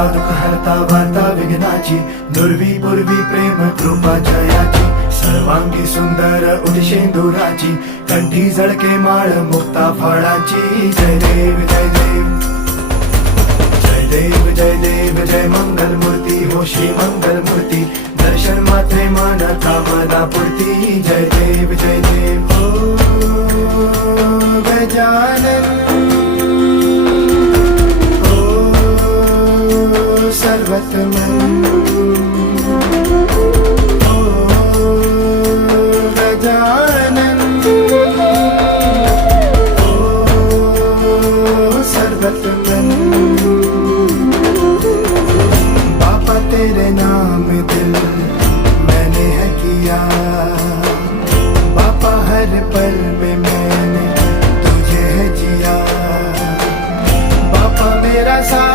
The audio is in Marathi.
हरता दुःख हरता वार्ता विघ्नाची, दुर्वी पूर्वी प्रेम कृपा जयाची, सर्वांगी सुंदर उदिशेंदुराची, कंठी झळके माळ मुक्ता फळाची. जय देव जय देव जय देव जय देव जय मंगल मूर्ती हो श्री मंगल मूर्ती, दर्शन मात्रे मन कामना पूर्ती. जय देव जय देव हो गजानन हो सर्वतमन.